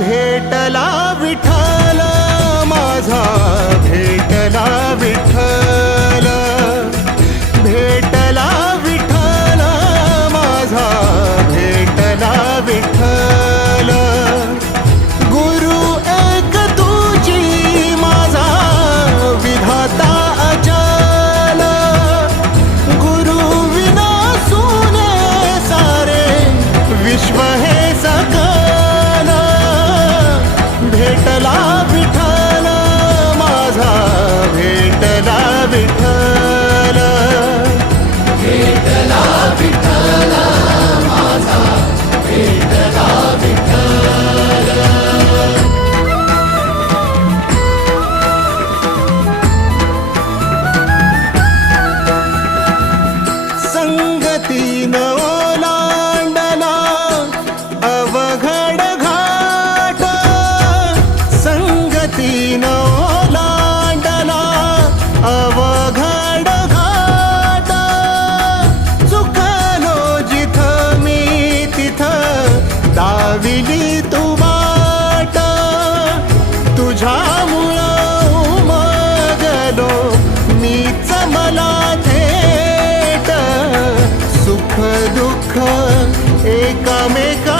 भेटला विठ्ठल माझा, भेटला विठ्ठल, भेटला विठ्ठल माझा, भेटला विठ्ठल. गुरु एक तुझी माझा विधाता अचल, गुरु विना सुने सारे विश्व हे सकल. भेटला विठ्ठल माझा, भेटला विठ्ठल, भेटला विठ्ठल माझा, भेटला विठ्ठल. संगतीन ओलांडला अवघड घाट, संगतीन ओलांडला अवघड घाट. चुकलो जिथं मी तिथं दाविली तू वाट, तुझ्यामुळं उमगलो मीच मला थेट. सुख दुःख एकामेका